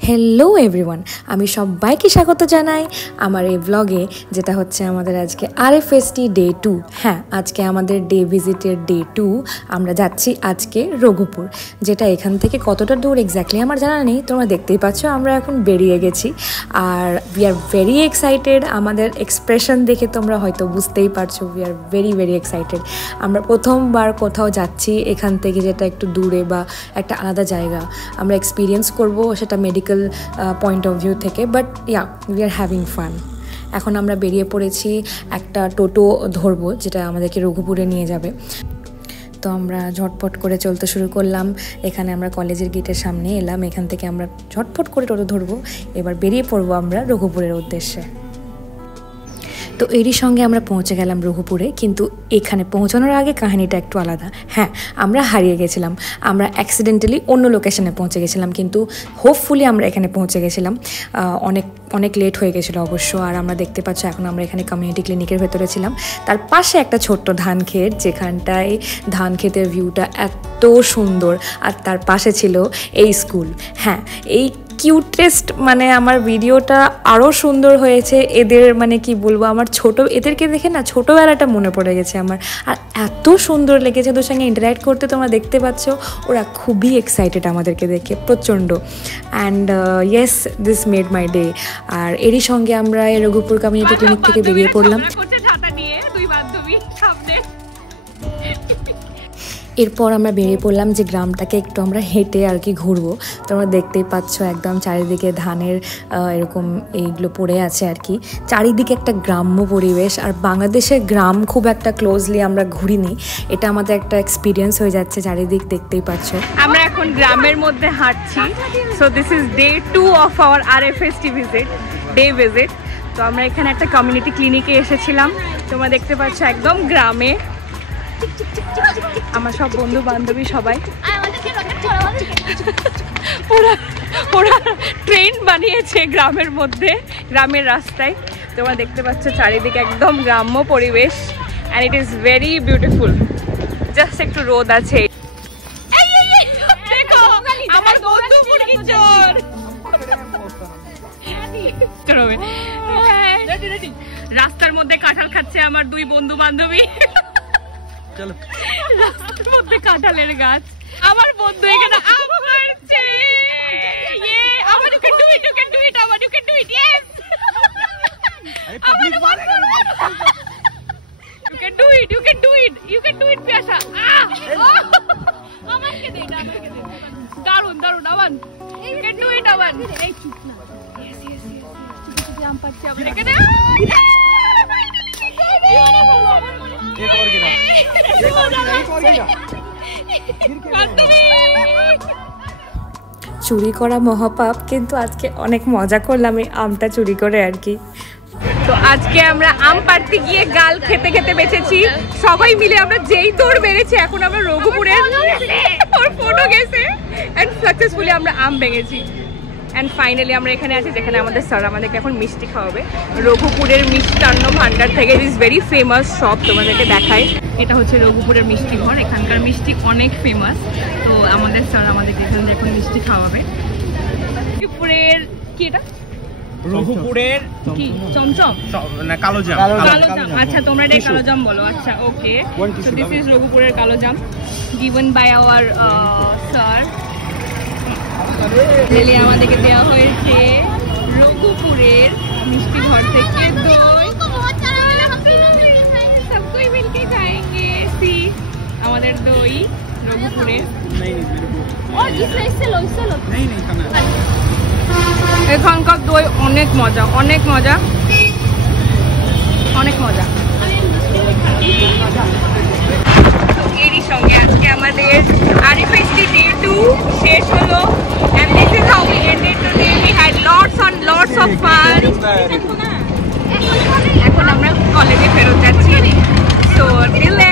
Hello everyone आमी सबाइके स्वागत जानाई आमार ए ब्लगे जेटा होच्छे आमादेर आजके आरएफएसटी डे 2। हाँ आज के आमादेर डे भिजिटेर डे 2 आमरा जाচ্ছি आजके रघुपुर जेटा एखान थेके कतटा दूर एक्जैक्टली आमार जाना नेই तोमरा देखतेই পাচ্ছ आमरा एखन बेरिये गेছি और वी आर वेरी एक्साइटेड आमादेर एक्सप्रेशन देखे तोमरा हयतो बुझতেই পারছো वी आर वेरी एक्साइटेड आमरा प्रथमबार कोথাও যাচ্ছি এখান থেকে যেটা একটু দূরে বা একটা আলাদা জায়গা আমরা এক্সপেরিয়েন্স করব সেটা মেডিকেল পয়েন্ট অফ ভিউ থেকে but yeah we are having fun. এখন আমরা বেরিয়ে পড়েছি একটা টোটো ধরবো যেটা আমাদেরকে রঘুপুরে নিয়ে যাবে। তো আমরা ঝটপট করে চলতে শুরু করলাম। এখানে আমরা কলেজের গেটের সামনে এলাম, এখান থেকে আমরা ঝটপট করে টোটো ধরবো, এবার বেরিয়ে পড়বো আমরা রঘুপুরের উদ্দেশ্যে। তো এরই সঙ্গে আমরা পৌঁছে গেলাম রঘুপুরে, কিন্তু এখানে পৌঁছানোর আগে কাহিনীটা একটু আলাদা। হ্যাঁ আমরা হারিয়ে গেছিলাম, আমরা অ্যাক্সিডেন্টালি অন্য লোকেশনে পৌঁছে গেছিলাম, কিন্তু হোপফুলি আমরা এখানে পৌঁছে গেছিলাম। অনেক লেট হয়ে গেছিলো অবশ্য। আর আমরা দেখতে পাচ্ছ এখন আমরা এখানে কমিউনিটি ক্লিনিকের ভেতরে ছিলাম, তার পাশে একটা ছোট্ট ধান ক্ষেত, যেখানটায় ধান ক্ষেতের ভিউটা এত সুন্দর, আর তার পাশে ছিল এই স্কুল। হ্যাঁ এই কিউটেস্ট মানে আমার ভিডিওটা আরও সুন্দর হয়েছে এদের, মানে কি বলবো, আমার এদেরকে দেখে না ছোটোবেলাটা মনে পড়ে গেছে আমার, আর এত সুন্দর লেগেছে ওদের সঙ্গে ইন্টারঅ্যাক্ট করতে। তোমরা দেখতে পাচ্ছ ওরা খুবই এক্সাইটেড আমাদেরকে দেখে, প্রচণ্ড। And yes this made my day. আর এরই সঙ্গে আমরা রঘুপুর কমিউনিটি ক্লিনিক থেকে বেরিয়ে পড়লাম। এরপর আমরা বেরিয়ে পড়লাম যে গ্রামটাকে একটু আমরা হেঁটে আর কি ঘুরবো। তোমরা দেখতেই পাচ্ছ একদম চারিদিকে ধানের এরকম এইগুলো পড়ে আছে আর কি, চারিদিকে একটা গ্রাম্য পরিবেশ। আর বাংলাদেশের গ্রাম খুব একটা ক্লোজলি আমরা ঘুরিনি, এটা আমাদের একটা এক্সপিরিয়েন্স হয়ে যাচ্ছে। চারিদিক দেখতেই পাচ্ছ আমরা এখন গ্রামের মধ্যে হাঁটছি। So this is day 2 of our RFST day visit. তো আমরা এখানে একটা কমিউনিটি ক্লিনিকে এসেছিলাম, তোমরা দেখতে পাচ্ছ একদম গ্রামে। আমার সব বন্ধু বান্ধবী সবাই ওরা ট্রেন বানিয়েছে গ্রামের মধ্যে, গ্রামের রাস্তায়। তোমরা দেখতে পাচ্ছ চারিদিকে একদম গ্রাম্য পরিবেশ, and it is very beautiful. Just একটু রোদ আছে। আমার বন্ধু মুরগির চোর রাস্তার মধ্যে কাঁঠাল খাচ্ছে আমার দুই বন্ধু বান্ধবী। রাস্তার মধ্যে কাঁঠালের গাছ, আমার বন্ধু এখানে আম খাচ্ছে। আমার you can do it, you can do it, আমার you can do it, yes. You can do it, you can do it, you can do it, Piyasa. আমাকে দে, আমাকে দে। দারুন দারুন আমান, you can do it আমান। এই চুপ না। Yes yes yes। চুপ আম পাচ্ছে আবার এখানে। চুরি করা মহাপাপ, কিন্তু আজকে অনেক মজা করলাম এই আমটা চুরি করে আর কি। তো আজকে আমরা আম পাড়তে গিয়ে গাল খেতে খেতে বেঁচেছি সবাই মিলে। আমরা যেই দৌড় বেড়েছি, এখন আমরা রঘুপুরে ওর ফটো গেছে, এন্ড সাকসেসফুলি আমরা আম ভেঙেছি। অ্যান্ড ফাইনালি আমরা এখানে আছি যেখানে আমাদের স্যার আমাদেরকে এখন মিষ্টি খাওয়াবে রঘুপুরের মিষ্টান্ন ভান্ডার থেকে। It is very famous shop, তোমাদেরকে দেখাই। এটা হচ্ছে রঘুপুরের মিষ্টি ঘর, এখানকার মিষ্টি অনেক ফেমাস। তো আমাদের স্যার আমাদেরকে এখানে এখন মিষ্টি খাওয়াবে। রঘুপুরের কি এটা? রঘুপুরের কি চমচম না কালোজাম? কালোজাম, আচ্ছা তোমরা এটা কালোজাম বলো। আচ্ছা ওকে, সো দিস ইজ রঘুপুরের kalojam given by our sir. রেলে আমাদেরকে দেওয়া হয়েছে রঘুপুরের মিষ্টি ঘর থেকে দই। সবকই মিলকে খাएंगे। সি আমাদের দই রঘুপুরের। এখানকার দই অনেক মজা, অনেক মজা, অনেক মজা। এরই সঙ্গে আজকে আমাদের আরএফএসটি ডে 2 শেষ হলো, and this is how we ended today. We had lots of fun. এখন আমরা কলেজে ফেরত যাচ্ছি। So till then